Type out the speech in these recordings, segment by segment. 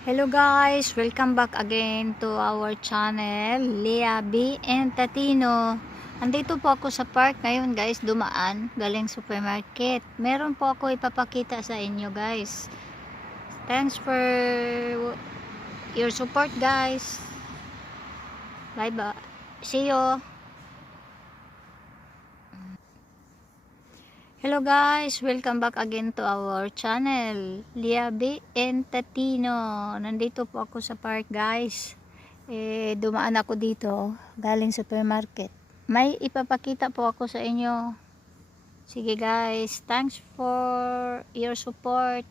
Hello guys, welcome back again to our channel, Lea B and Tatino. Andito po ako sa park ngayon guys, dumaan, galing supermarket. Meron po ako ipapakita sa inyo guys. Thanks for your support guys. Bye bye. See you. Hello guys, welcome back again to our channel, Lea B and Tatino. Nandito po ako sa park guys. Dumaan ako dito, galing supermarket. May ipapakita po ako sa inyo. Sige guys, thanks for your support.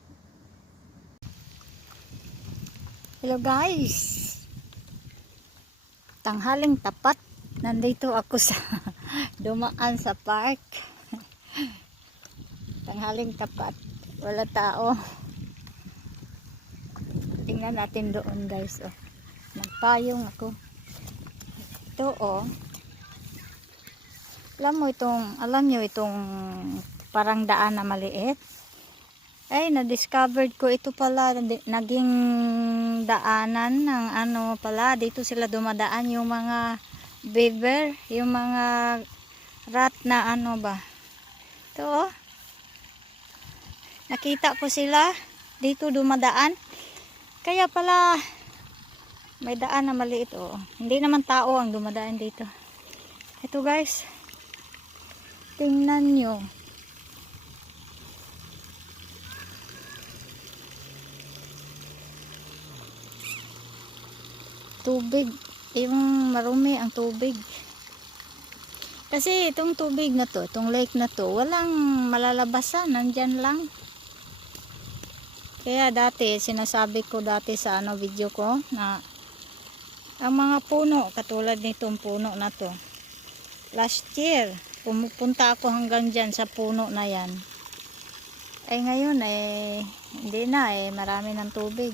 Hello guys. Tanghaling tapat, nandito ako sa dumaan sa park. Tanghaling tapat, wala tao. Tingnan natin doon guys, oh. Nagpayong ako. Ito, oh. Alam nyo itong parang daan na maliit. Ay, na-discovered ko ito pala, naging daanan ng ano pala, dito sila dumadaan yung mga beaver, yung mga rat na ano ba. Ito, oh. Nakita ko sila dito dumadaan. Kaya pala may daan na maliit, oh. Hindi naman tao ang dumadaan dito. Ito guys. Tingnan nyo. Tubig. Yung marumi ang tubig. Kasi itong tubig na to, itong lake na to, walang malalabasan. Nandyan lang. Kaya dati, sinasabi ko dati sa video ko na ang mga puno, katulad nitong puno na to. Last year, pumupunta ako hanggang dyan sa puno na yan. Ay ngayon, hindi na, marami ng tubig.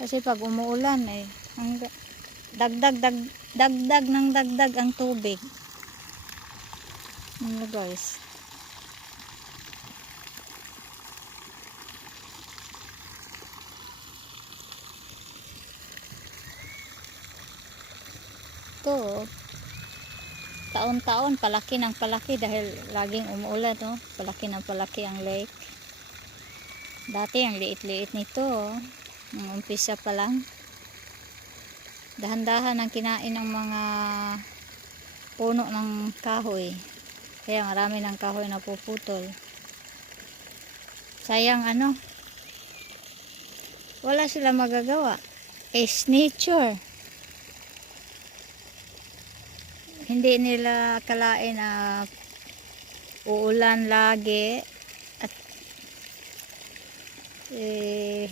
Kasi pag umuulan, dagdag ang tubig. Ano guys? Ito, taon-taon palaki ng palaki dahil laging umuulan, no? Palaki ng palaki ang lake. Dati ang liit-liit nito, oh. Nung umpisa pa lang. Dahan-dahan ang kinain ng mga puno ng kahoy. Kaya marami ng kahoy na puputol. Sayang ano. Wala sila magagawa. It's nature. Hindi nila akalain na uulan lagi at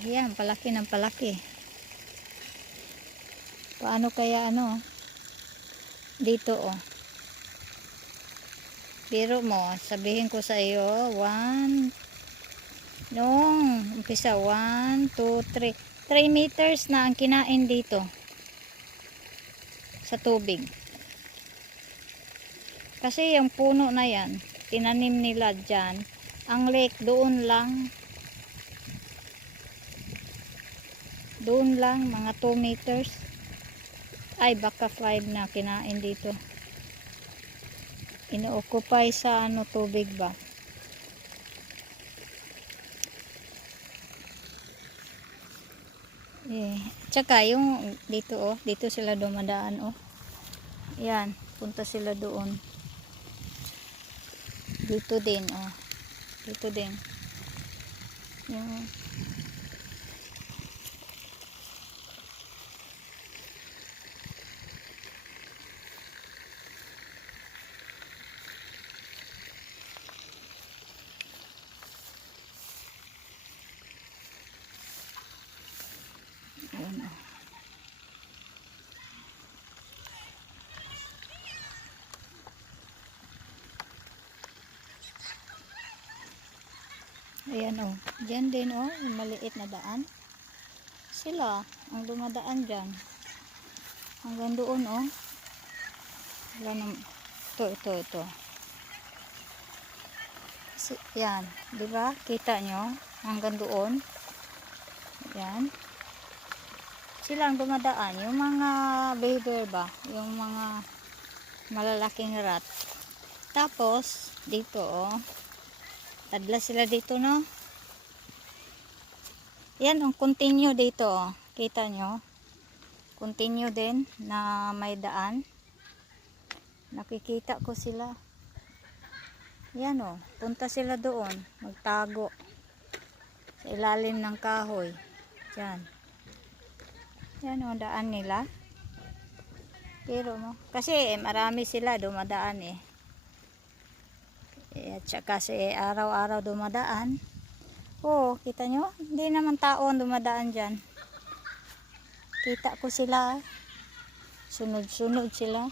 yan, palaki ng palaki. Paano kaya ano dito, oh. Biro mo, sabihin ko sa iyo, nung umpisa 1, 2, 3 meters na ang kinain dito sa tubig. Kasi yung puno na yan, tinanim nila dyan. Ang lake doon lang. Doon lang, mga 2 meters. Ay, baka 5 na kinain dito. Ino-occupy sa tubig ba? Tsaka yung dito, oh. Dito sila dumadaan, oh. Yan, punta sila doon. Dito din, oh. Dito din. Yung ayan, oh. Ayan, oh. Diyan din, oh. Yung maliit na daan. Sila ang dumadaan dyan. Hanggang doon, oh. Wala nang ito. Yan, di ba? Kita nyo? Hanggang doon. Yan. silang dumadaan. Yung mga beaver ba? Yung mga malalaking rat. Tapos, dito oh. Tadla sila dito, no? Yan, ang continue dito oh. Kita nyo? Continue din na may daan. Nakikita ko sila. Yan oh. Punta sila doon. Magtago. Sa ilalim ng kahoy. Yan. Yan oh, daan nila. Pero mo, kasi marami sila dumadaan eh. At saka kasi araw-araw dumadaan. Oh, kita nyo? Hindi naman tao ang dumadaan dyan. Kita ko sila. Sunod-sunod sila.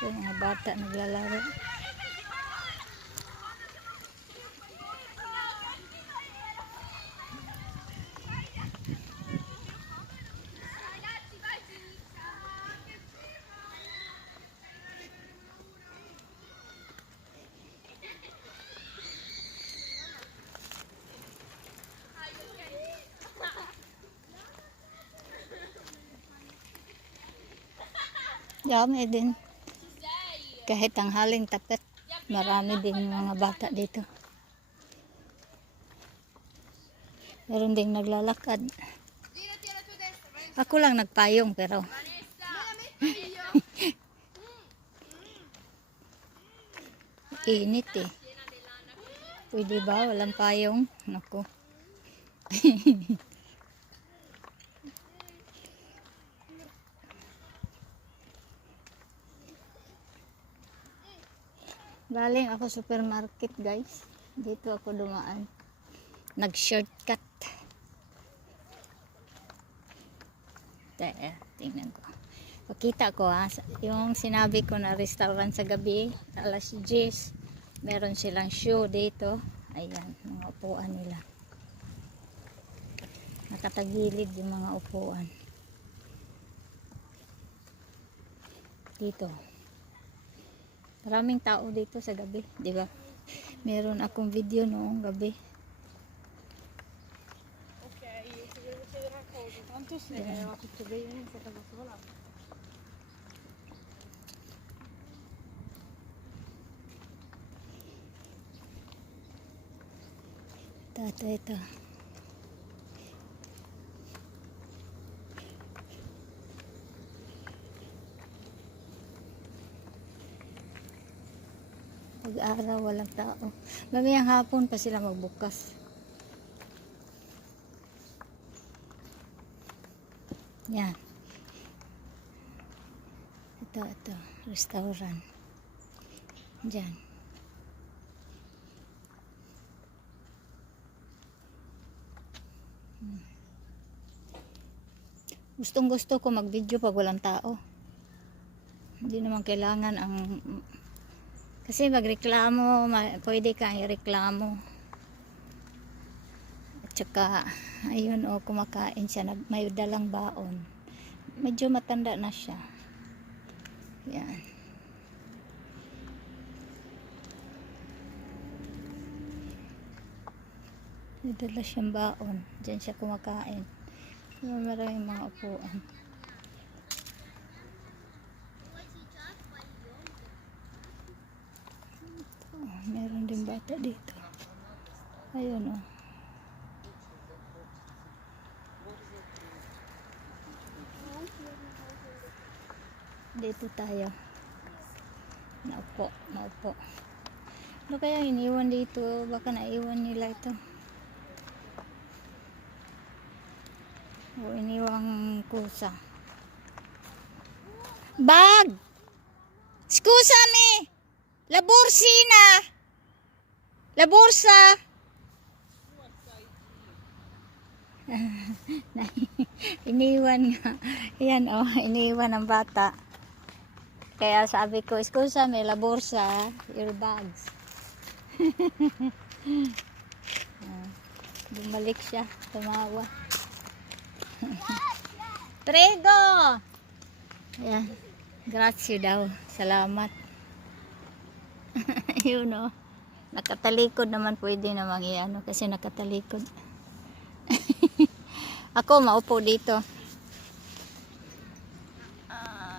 Yung mga bata naglalaro. Dami din. Kahit ang haling tapet, marami din mga bata dito. Meron ding naglalakad. Ako lang nagpayong pero init eh. Pwede ba? Walang payong? Naku. Galing ako supermarket guys. Dito ako dumaan. Nag-shortcut. Tingnan ko. Pakita ko ha. Yung sinabi ko na restaurant sa gabi. Alas 10. Meron silang show dito. Ayan. Mga upuan nila. Nakatagilid yung mga upuan. Dito. Maraming tao dito sa gabi, di ba? Meron akong video noong gabi. Ito. Pag-araw, walang tao. Mamayang hapon pa sila magbukas. Yan. Ito. Restaurant. Diyan. Gustong-gusto ko mag-video pag walang tao. Hindi naman kailangan ang... Kasi magreklamo, pwede kang ireklamo. At saka, ayun o, kumakain siya, may dalang baon. Medyo matanda na siya. Yan. May dala siyang baon. Diyan siya kumakain. Maraming mga upuan. Meron din bata dito. Ayun oh. Dito tayo. Maupo. Ano kaya iniwan dito? Baka naiwan nila ito. O iniwang kusa. Bag! Excusami! La bursina! La bursa! Iniwan nga. Ayan oh, iniwan ng bata. Kaya sabi ko, excuse me, la bursa, your bags. Bumalik siya, tumawa. Prego! Ayan, grazie daw. Salamat. Yun oh. Nakatalikod naman pwede namang i-ano kasi nakatalikod. Ako maupo dito.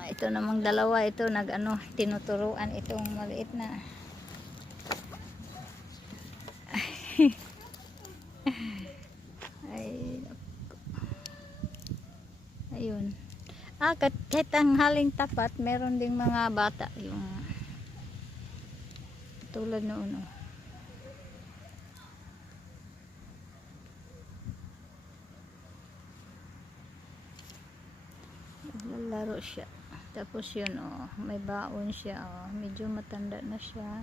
Ito namang dalawa, ito nag-ano, tinuturuan itong maliit na. Ay, ayun. Kahit ang haling tapat, meron ding mga bata yung tulad noon. Oh. Naglalaro siya. Tapos yun, oh, may baon siya. Oh. Medyo matanda na siya.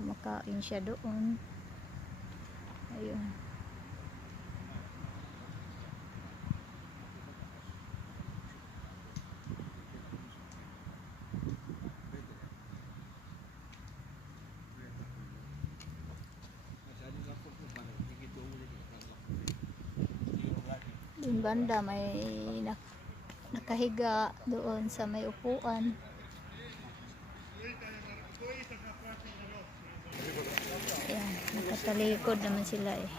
Kumakain siya doon. Ayun. Doon banda may nakahiga doon sa may upuan. Ayan, nakatalikod naman sila eh.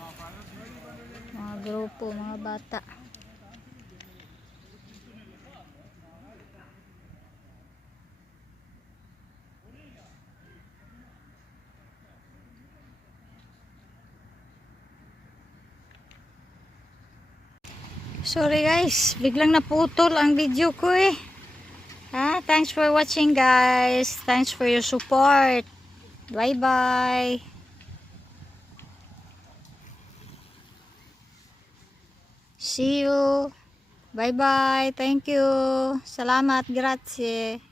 Mga grupo, mga bata. Sorry guys, biglang naputol ang video ko eh. Thanks for watching guys. Thanks for your support. Bye bye. See you. Bye bye. Thank you. Salamat. Grazie.